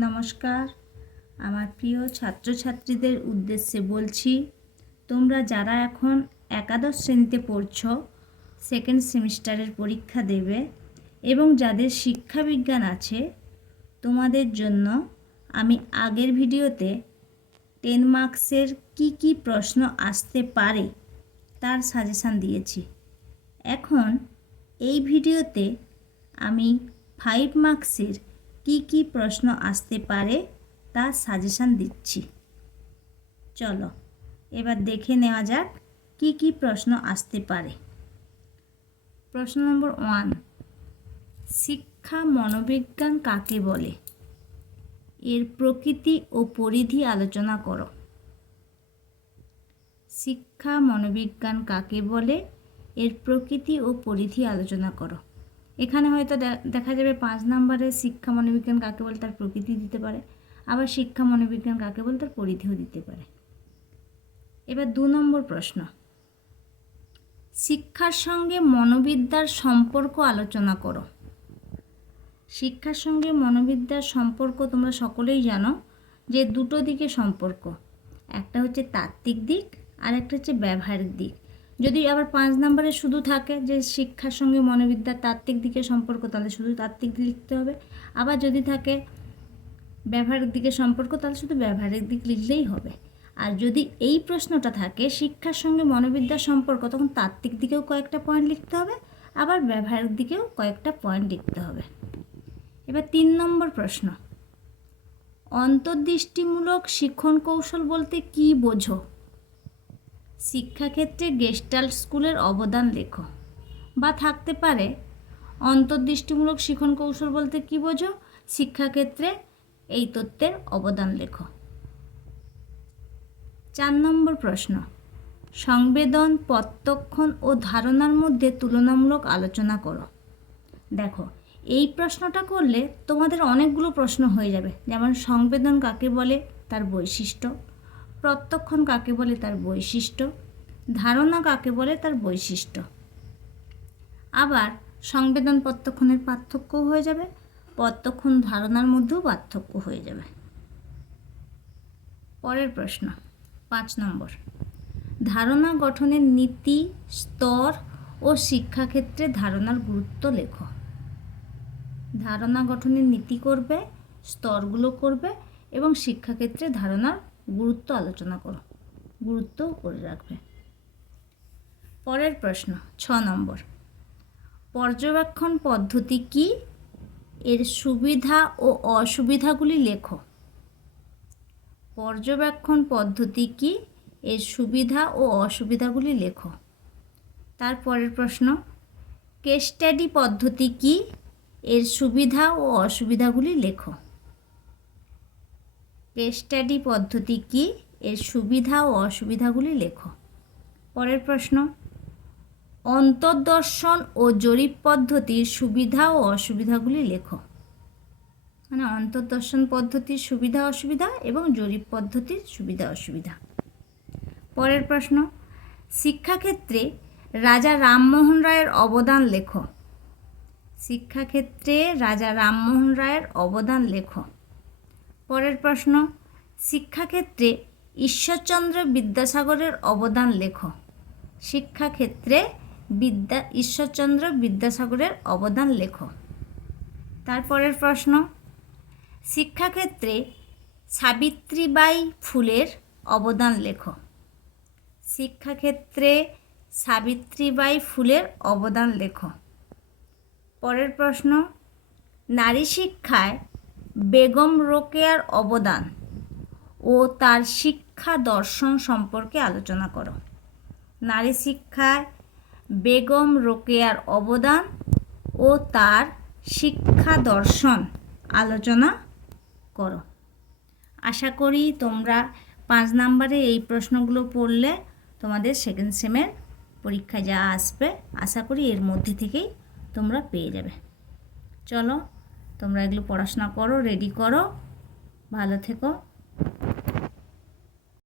নমস্কার, আমার প্রিয় ছাত্রছাত্রীদের উদ্দেশ্যে বলছি, তোমরা যারা এখন একাদশ শ্রেণীতে পড়ছো, সেকেন্ড সেমিস্টারের পরীক্ষা দেবে এবং যাদের শিক্ষাবিজ্ঞান আছে, তোমাদের জন্য আমি আগের ভিডিওতে 10 মার্কসের কী প্রশ্ন আসতে পারে তার সাজেশান দিয়েছি। এখন এই ভিডিওতে আমি 5 মার্কসের কী প্রশ্ন আসতে পারে তার সাজেশান দিচ্ছি। চলো এবার দেখে নেওয়া যাক কী প্রশ্ন আসতে পারে। প্রশ্ন নম্বর 1, শিক্ষা মনোবিজ্ঞান কাকে বলে? এর প্রকৃতি ও পরিধি আলোচনা করো। শিক্ষা মনোবিজ্ঞান কাকে বলে? এর প্রকৃতি ও পরিধি আলোচনা করো। এখানে হয়তো দেখা যাবে 5 নম্বরে শিক্ষা মনোবিজ্ঞান কাকে বলে তার প্রকৃতি দিতে পারে, আবার শিক্ষা মনোবিজ্ঞান কাকে বলে তার পরিধিও দিতে পারে। এবার 2 নম্বর প্রশ্ন, শিক্ষার সঙ্গে মনোবিদ্যার সম্পর্ক আলোচনা করো। শিক্ষার সঙ্গে মনোবিদ্যার সম্পর্ক তোমরা সকলেই জানো যে দুটো দিকে সম্পর্ক, একটা হচ্ছে তাত্ত্বিক দিক আর একটা হচ্ছে ব্যবহারিক দিক। যদি আবার 5 নম্বরে শুধু থাকে যে শিক্ষার সঙ্গে মনোবিদ্যার তাত্ত্বিক দিকের সম্পর্ক, তাহলে শুধু তাত্ত্বিক দিক লিখতে হবে। আবার যদি থাকে ব্যবহারিক দিকের সম্পর্ক, তাহলে শুধু ব্যবহারিক দিক লিখলেই হবে। আর যদি এই প্রশ্নটা থাকে শিক্ষার সঙ্গে মনোবিদ্যার সম্পর্ক, তখন তাত্ত্বিক দিকেও কয়েকটা পয়েন্ট লিখতে হবে, আবার ব্যবহারিক দিকেও কয়েকটা পয়েন্ট লিখতে হবে। এবার 3 নম্বর প্রশ্ন, অন্তর্দৃষ্টিমূলক শিক্ষণ কৌশল বলতে কী বোঝো? শিক্ষাক্ষেত্রে গেস্টাল্ট স্কুলের অবদান লেখো। বা থাকতে পারে অন্তর্দৃষ্টিমূলক শিক্ষণ কৌশল বলতে কী বোঝো? শিক্ষাক্ষেত্রে এই তত্ত্বের অবদান লেখো। 4 নম্বর প্রশ্ন, সংবেদন, প্রত্যক্ষণ ও ধারণার মধ্যে তুলনামূলক আলোচনা করো। দেখো, এই প্রশ্নটা করলে তোমাদের অনেকগুলো প্রশ্ন হয়ে যাবে, যেমন সংবেদন কাকে বলে তার বৈশিষ্ট্য, প্রত্যক্ষণ কাকে বলে তার বৈশিষ্ট্য, ধারণা কাকে বলে তার বৈশিষ্ট্য। আবার সংবেদন প্রত্যক্ষণের পার্থক্যও হয়ে যাবে, প্রত্যক্ষণ ধারণার মধ্যেও পার্থক্য হয়ে যাবে। পরের প্রশ্ন 5 নম্বর, ধারণা গঠনের নীতি, স্তর ও শিক্ষাক্ষেত্রে ধারণার গুরুত্ব লেখো। ধারণা গঠনের নীতি করবে, স্তরগুলো করবে এবং শিক্ষাক্ষেত্রে ধারণার গুরুত্ব আলোচনা করো, গুরুত্বও করে রাখবে। পরের প্রশ্ন 6 নম্বর, পর্যবেক্ষণ পদ্ধতি কি? এর সুবিধা ও অসুবিধাগুলি লেখো। পর্যবেক্ষণ পদ্ধতি কি? এর সুবিধা ও অসুবিধাগুলি লেখো। তারপরের প্রশ্ন, কেস স্টাডি পদ্ধতি কি? এর সুবিধা ও অসুবিধাগুলি লেখো। কেস স্টাডি পদ্ধতি কি? এর সুবিধা ও অসুবিধাগুলি লেখো। পরের প্রশ্ন, অন্তর্দর্শন ও জরিপ পদ্ধতির সুবিধা ও অসুবিধাগুলি লেখো। মানে অন্তর্দর্শন পদ্ধতির সুবিধা অসুবিধা এবং জরিপ পদ্ধতির সুবিধা অসুবিধা। পরের প্রশ্ন, শিক্ষাক্ষেত্রে রাজা রামমোহন রায়ের অবদান লেখো। শিক্ষাক্ষেত্রে রাজা রামমোহন রায়ের অবদান লেখো। পরের প্রশ্ন, শিক্ষাক্ষেত্রে ঈশ্বরচন্দ্র বিদ্যাসাগরের অবদান লেখো। শিক্ষাক্ষেত্রে ঈশ্বরচন্দ্র বিদ্যাসাগরের অবদান লেখো। তারপরের প্রশ্ন, শিক্ষাক্ষেত্রে সাবিত্রীবাই ফুলের অবদান লেখো। শিক্ষাক্ষেত্রে সাবিত্রীবাই ফুলের অবদান লেখো। পরের প্রশ্ন, নারী শিক্ষায় বেগম রোকেয়ার অবদান ও তার শিক্ষা দর্শন সম্পর্কে আলোচনা করো। নারী শিক্ষায় বেগম রোকেয়ার অবদান ও তার শিক্ষা দর্শন আলোচনা করো। আশা করি তোমরা 5 নম্বরে এই প্রশ্নগুলো পড়লে তোমাদের সেকেন্ড সেমের পরীক্ষায় যা আসবে, আশা করি এর মধ্যে থেকেই তোমরা পেয়ে যাবে। চলো তোমরা এগুলো পড়াশোনা করো, রেডি করো, ভালো থেকো।